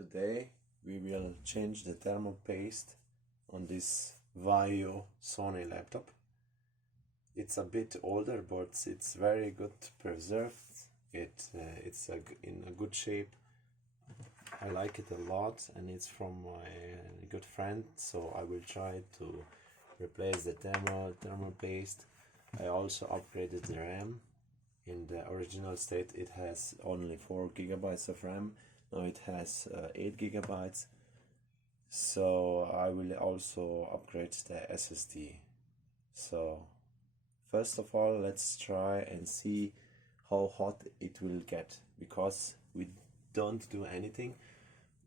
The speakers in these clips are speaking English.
Today we will change the thermal paste on this Vaio Sony laptop. It's a bit older, but it's very good preserved. It's in a good shape. I like it a lot, and it's from my good friend, so I will try to replace the thermal paste. I also upgraded the RAM. In the original state it has only 4 GB of RAM. Now it has 8 GB, so I will also upgrade the SSD. So first of all, let's try and see how hot it will get, because we don't do anything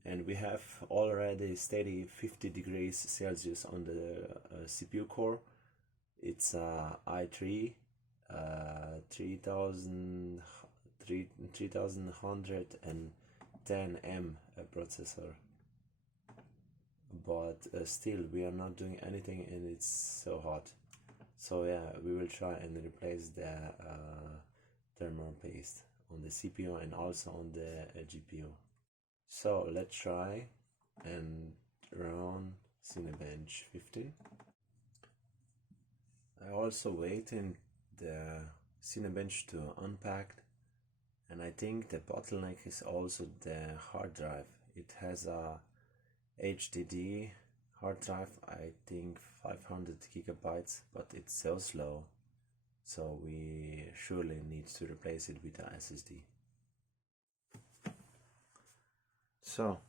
and we have already steady 50 degrees Celsius on the CPU core. It's a i3 3110M processor, but still we are not doing anything and it's so hot. So yeah, we will try and replace the thermal paste on the CPU and also on the GPU. So let's try and run cinebench 15. I also waiting the cinebench to unpack, and I think the bottleneck is also the hard drive. It has a HDD hard drive, I think 500 GB, but it's so slow, so we surely need to replace it with a SSD. So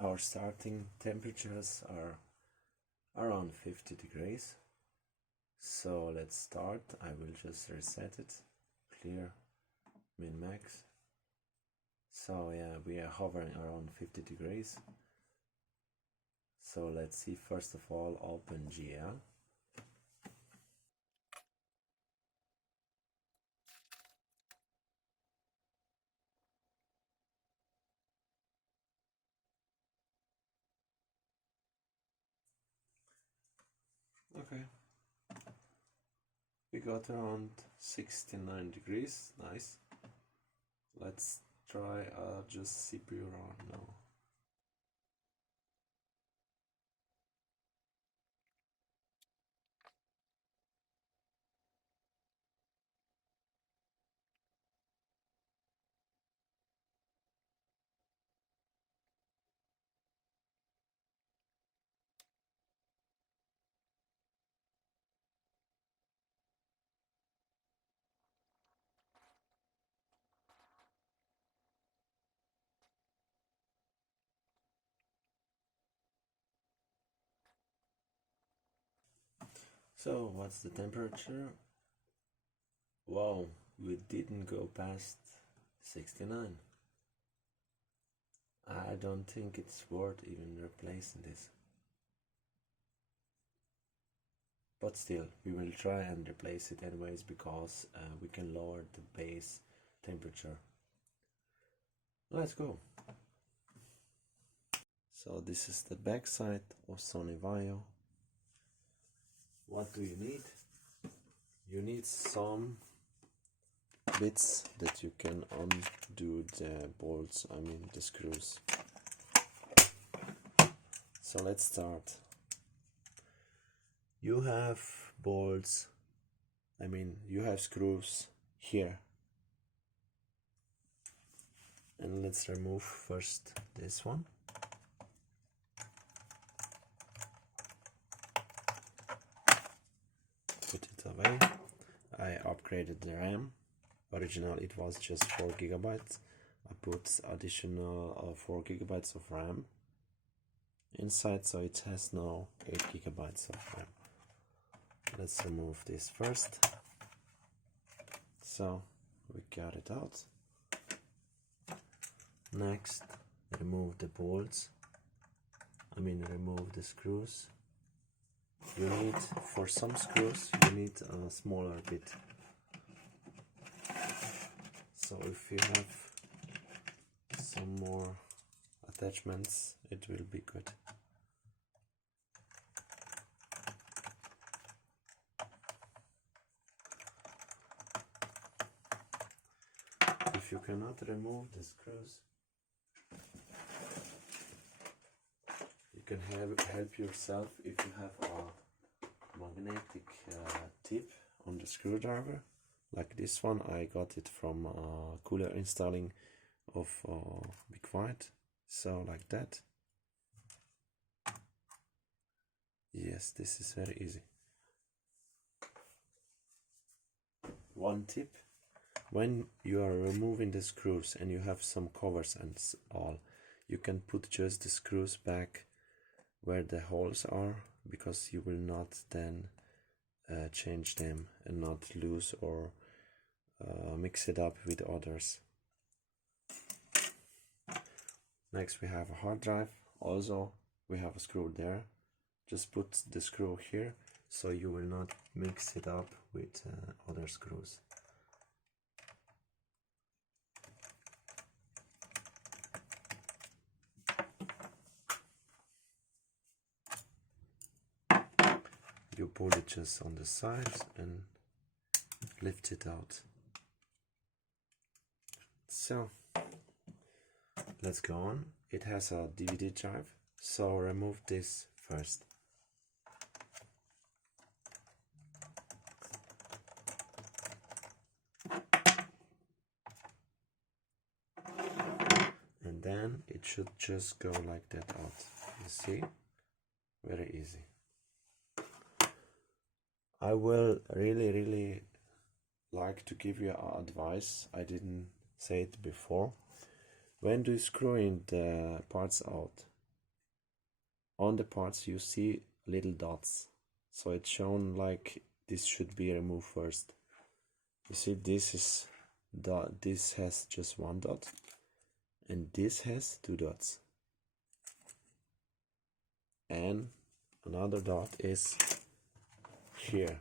our starting temperatures are around 50 degrees. So let's start. I will just reset it, clear, min max. So yeah, we are hovering around 50 degrees. So let's see, first of all, open GL. Okay. We got around 69 degrees, nice. Let's try just CPU run now. So what's the temperature? Wow, we didn't go past 69. I don't think it's worth even replacing this. But still, we will try and replace it anyways, because we can lower the base temperature. Let's go. So this is the back side of Sony Vaio. What do you need? You need some bits that you can undo the bolts, I mean the screws. So let's start. You have bolts, I mean you have screws here. And let's remove first this one. Put it away. I upgraded the RAM. Original it was just 4 GB. I put additional 4 GB of RAM inside, so it has now 8 GB of RAM. Let's remove this first. So we got it out. Next, remove the bolts. I mean remove the screws. You need, for some screws, you need a smaller bit. So if you have some more attachments, it will be good. If you cannot remove the screws, can help yourself if you have a magnetic tip on the screwdriver, like this one. I got it from cooler installing of Big White, so like that. Yes, this is very easy. One tip: when you are removing the screws and you have some covers and all, you can put just the screws back where the holes are, because you will not then change them and not lose or mix it up with others. Next we have a hard drive. Also we have a screw there. Just put the screw here so you will not mix it up with other screws. You pull it just on the sides and lift it out. So let's go on. It has a DVD drive, so remove this first. And then it should just go like that out. You see? Very easy. I will really like to give you advice. I didn't say it before. When you screw in the parts out, on the parts you see little dots, so it's shown like this should be removed first. You see, this has just one dot and this has two dots, and another dot is here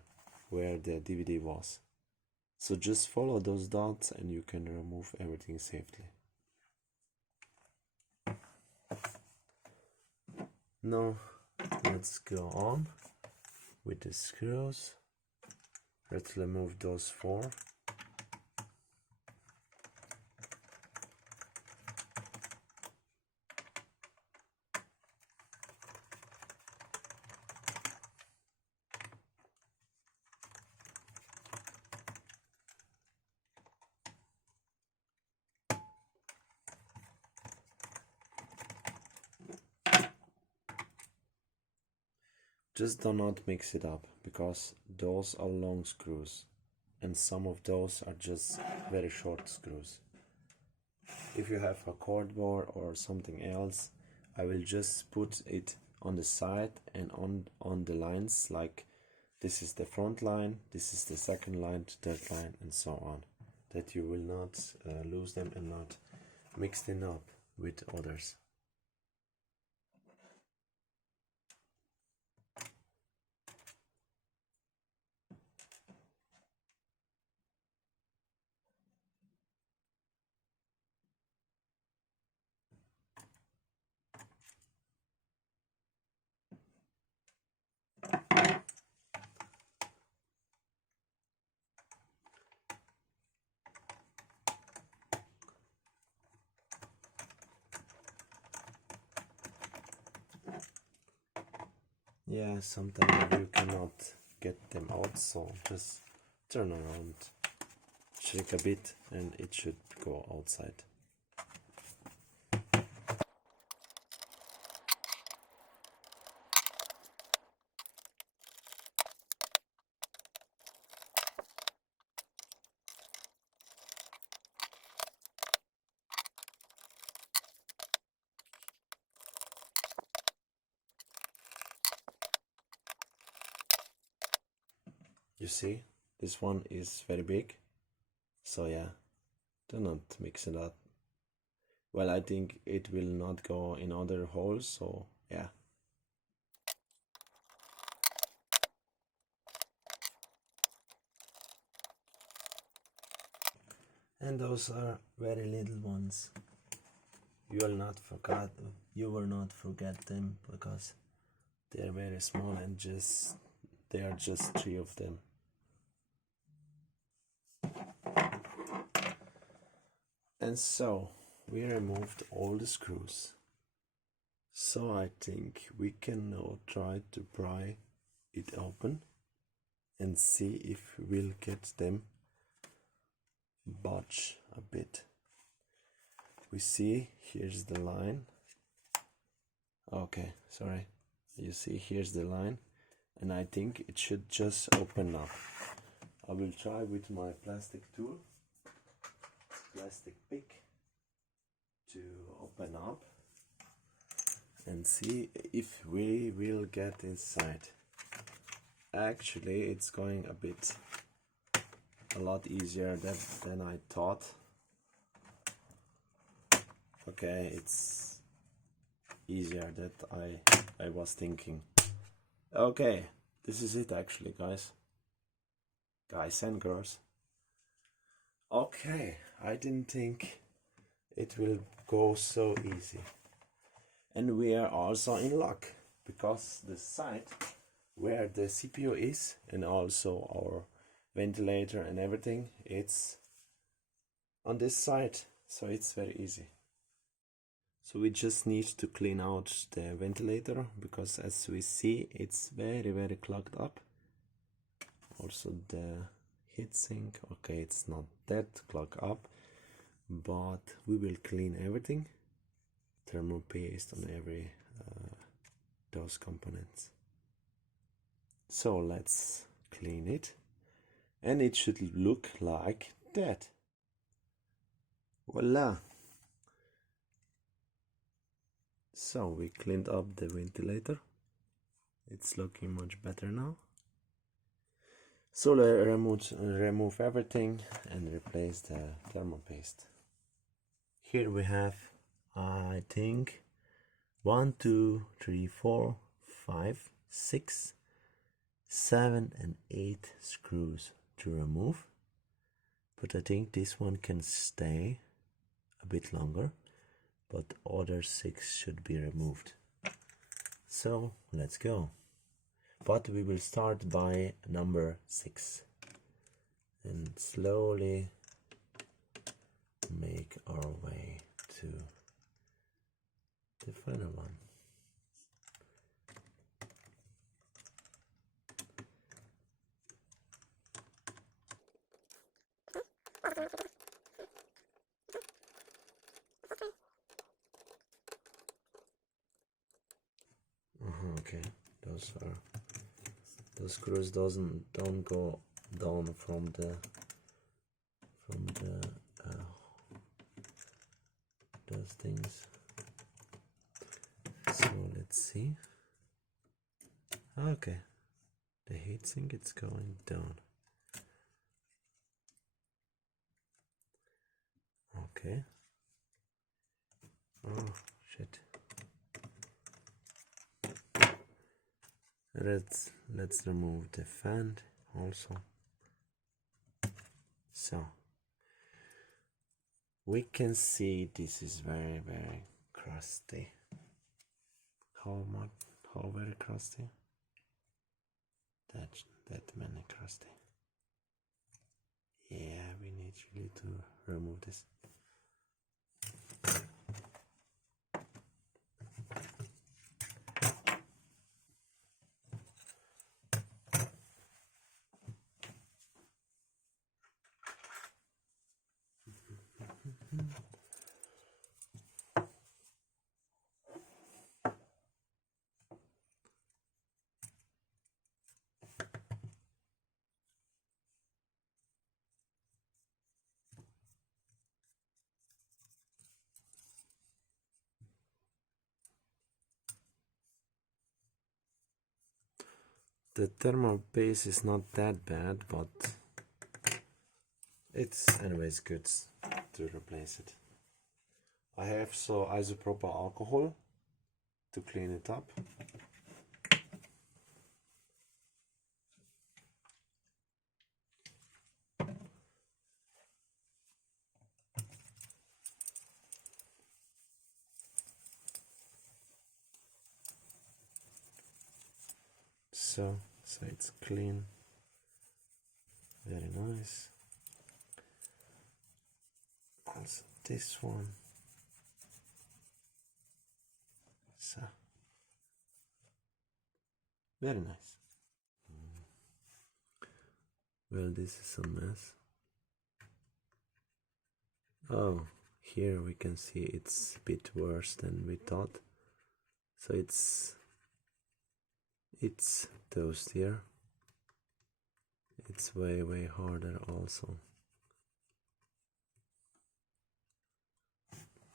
where the DVD was. So just follow those dots and you can remove everything safely. Now let's go on with the screws. Let's remove those 4. Just do not mix it up, because those are long screws and some of those are just very short screws. If you have a cordboard or something else, I will just put it on the side and on the lines, like this is the front line, this is the second line, third line, and so on, that you will not lose them and not mix them up with others. Yeah, sometimes you cannot get them out, so just turn around, shake a bit, and it should go outside. You see, this one is very big, so yeah, do not mix it up. Well, I think it will not go in other holes, so yeah. And those are very little ones. You will not forget them, because they are very small and there are just 3 of them. And so we removed all the screws. So I think we can now try to pry it open and see if we'll get them budge a bit. We see here's the line. Okay, sorry. You see here's the line, and I think it should just open up. I will try with my plastic tool, plastic pick, to open up and see if we will get inside. Actually, it's going a lot easier than I thought. Okay, it's easier than I was thinking. Okay, this is it actually, guys and girls. Okay, I didn't think it will go so easy. And we are also in luck, because the side where the CPU is and also our ventilator and everything, it's on this side, so it's very easy. So we just need to clean out the ventilator, because as we see it's very clogged up. Also the heatsink, okay, it's not that clogged up, but we will clean everything. Thermal paste on every those components. So let's clean it, and it should look like that. Voila! So we cleaned up the ventilator. It's looking much better now. So let's remove everything and replace the thermal paste. Here we have, I think, 1, 2, 3, 4, 5, 6, 7 and 8 screws to remove, but I think this one can stay a bit longer, but other 6 should be removed. So let's go. But we will start by number 6 and slowly make our way to the final one. Okay, those screws don't go down from the those things. So let's see. Okay, the heatsink it's going down. Okay. Oh shit. Let's remove the fan also. So we can see this is very crusty. How very crusty? That many crusty. Yeah, we need really to remove this. The thermal paste is not that bad, but it's anyways good to replace it. I have so isopropyl alcohol to clean it up. So it's clean, very nice. Also this one. nice, huh? Very nice. Well, this is a mess. Oh, here we can see it's a bit worse than we thought. So it's toast here. It's way harder also.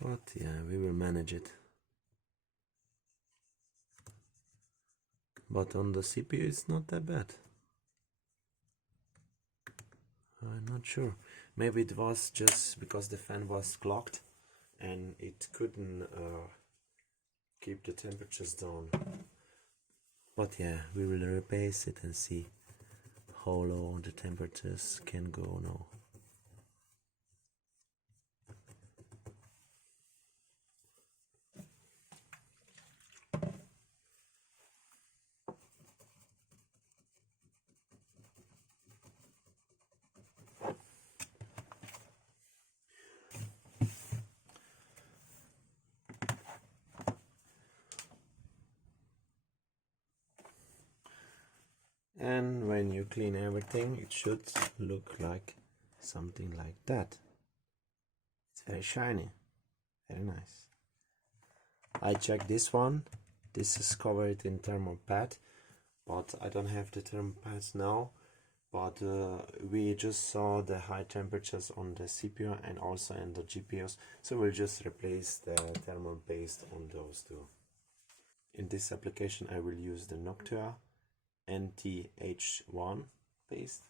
But yeah, we will manage it. But on the CPU it's not that bad. I'm not sure. Maybe it was just because the fan was clogged and it couldn't keep the temperatures down. But yeah, we will repaste it and see how low the temperatures can go now. And when you clean everything, it should look like something like that. It's very shiny, very nice. I checked this one. This is covered in thermal pad, but I don't have the thermal pads now. But we just saw the high temperatures on the CPU and also in the GPUs, so we'll just replace the thermal paste on those two. In this application I will use the Noctua NTH1 paste.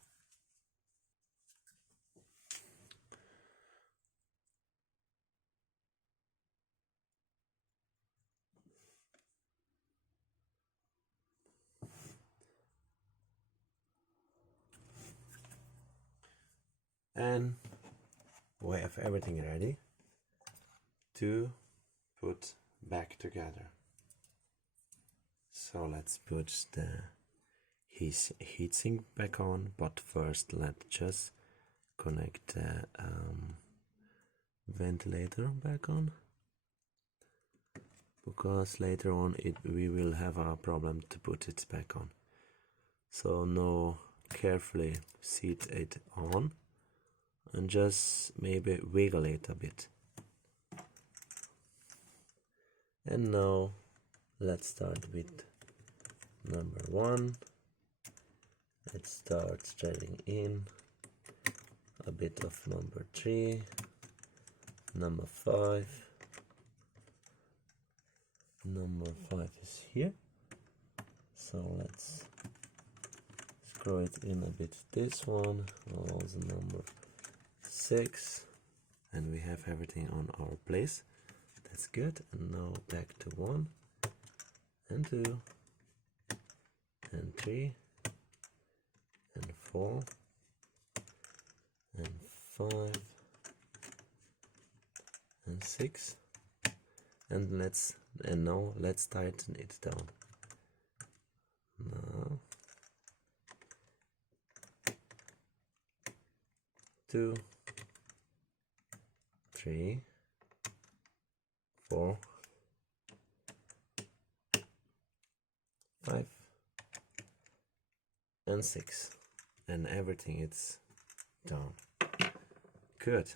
And we have everything ready to put back together. So let's put the heatsink back on, but first let's just connect the ventilator back on, because later on we will have a problem to put it back on. So now carefully seat it on and just maybe wiggle it a bit. And now let's start with number 1. Let's start threading in a bit of number 3, number 5. Number 5 is here, so let's screw it in a bit. This one, also number 6, and we have everything on our place. That's good. And now back to 1 and 2 and 3 and 4 and 5 and 6, and now let's tighten it down. Now 2, 3, 4, 5 and 6, and everything is down. Good.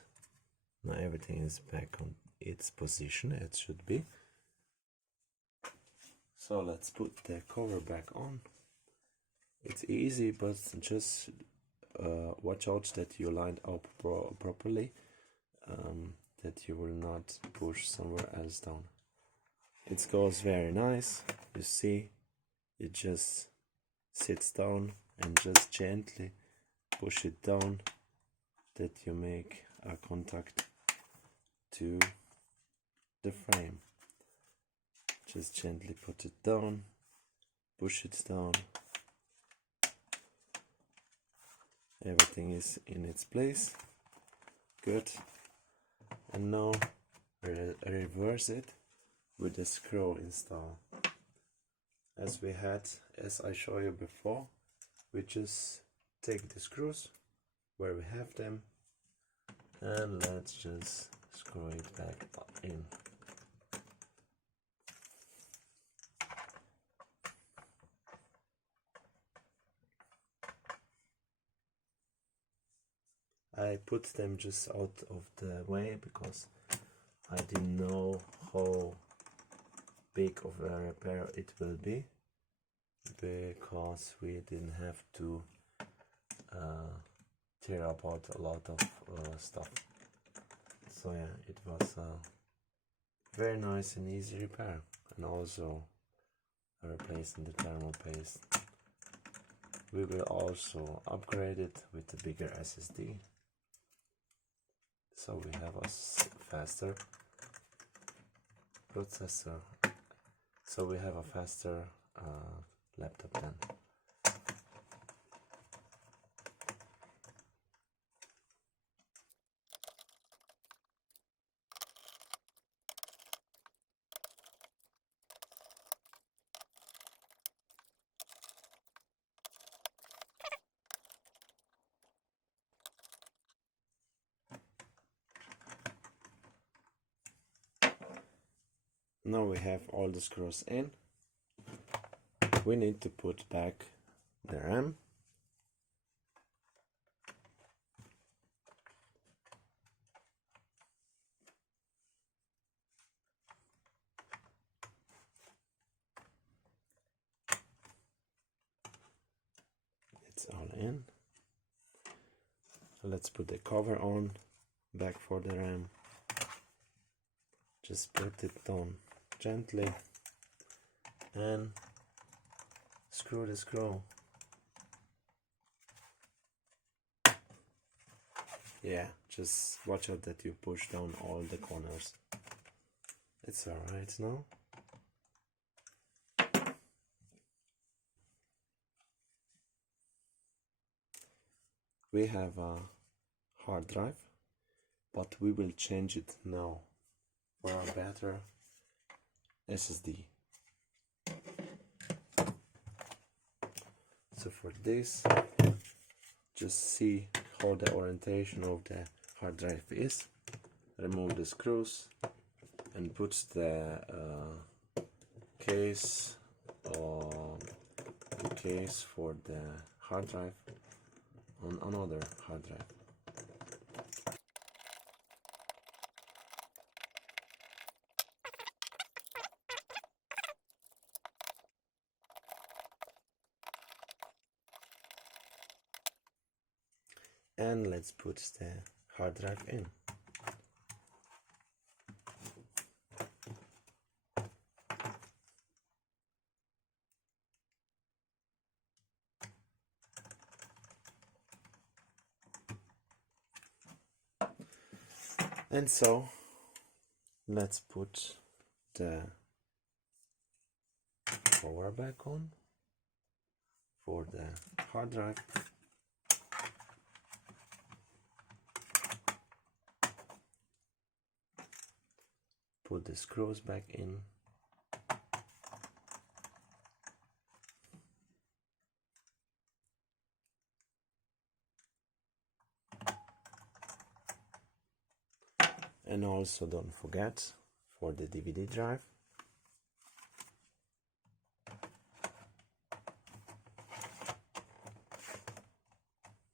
Now everything is back on its position, it should be. So let's put the cover back on. It's easy, but just watch out that you line up properly, that you will not push somewhere else down. It goes very nice. You see, it just sits down, and just gently push it down that you make a contact to the frame. Just gently put it down, push it down. Everything is in its place. Good. And now reverse it with the screw install. As I showed you before, we just take the screws where we have them and let's just screw it back in. I put them just out of the way because I didn't know how big of a repair it will be, because we didn't have to tear apart a lot of stuff. So yeah, it was a very nice and easy repair. And also replacing the thermal paste. We will also upgrade it with a bigger SSD, so we have a faster processor, so we have a faster laptop then. Now we have all the screws in. We need to put back the RAM. It's all in. Let's put the cover on, back for the RAM. Just put it down gently and screw the screw. Yeah, just watch out that you push down all the corners. It's alright now. We have a hard drive, but we will change it now for a better SSD. So for this, just see how the orientation of the hard drive is. Remove the screws and put the case or the case for the hard drive on another hard drive. And let's put the hard drive in. And so let's put the power back on for the hard drive. Put the screws back in. And also don't forget for the DVD drive.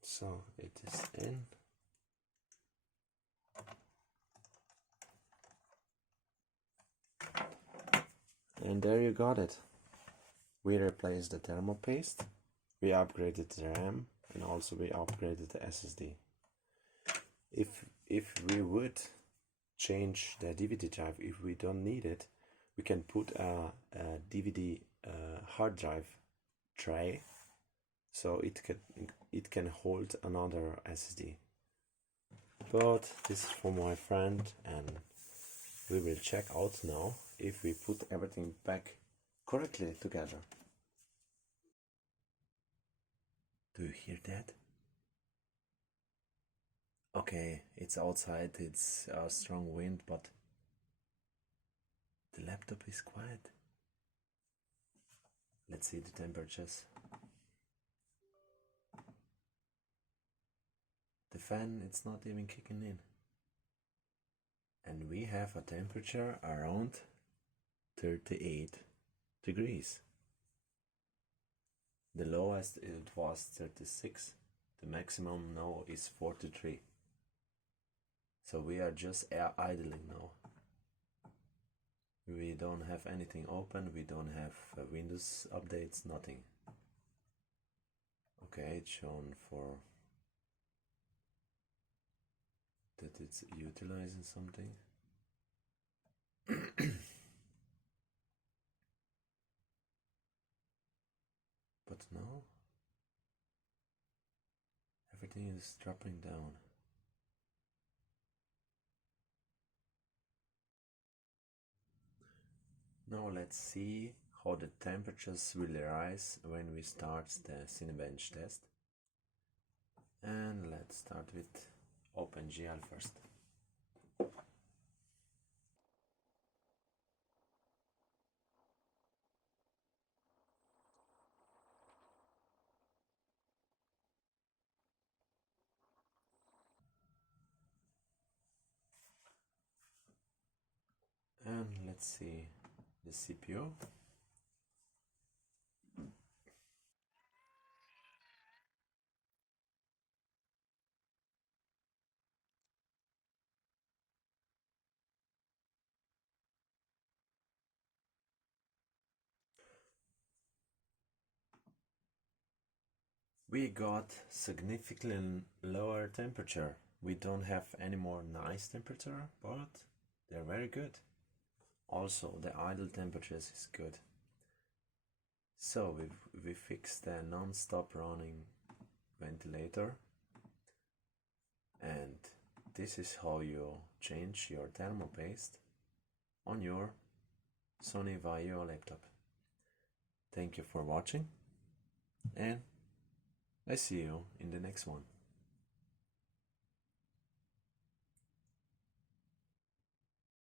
So it is in. And there you got it. We replaced the thermal paste, we upgraded the RAM, and also we upgraded the SSD. If we would change the DVD drive, if we don't need it, we can put a DVD hard drive tray, so it can hold another SSD. But this is for my friend, and we will check out now if we put everything back correctly together. Do you hear that? Okay, it's outside, it's a strong wind, but the laptop is quiet. Let's see the temperatures. The fan, it's not even kicking in. And we have a temperature around 38 degrees. The lowest it was 36. The maximum now is 43. So we are just idling now. We don't have anything open, we don't have Windows updates, nothing. Okay, it's shown for that it's utilizing something. But now everything is dropping down. Now let's see how the temperatures will rise when we start the cinebench test. And let's start with OpenGL first. And let's see the CPU. We got significantly lower temperature. We don't have any more nice temperature, but they're very good. Also, the idle temperatures is good. So we fixed the non-stop running ventilator, and this is how you change your thermal paste on your Sony Vaio laptop. Thank you for watching, and I see you in the next one.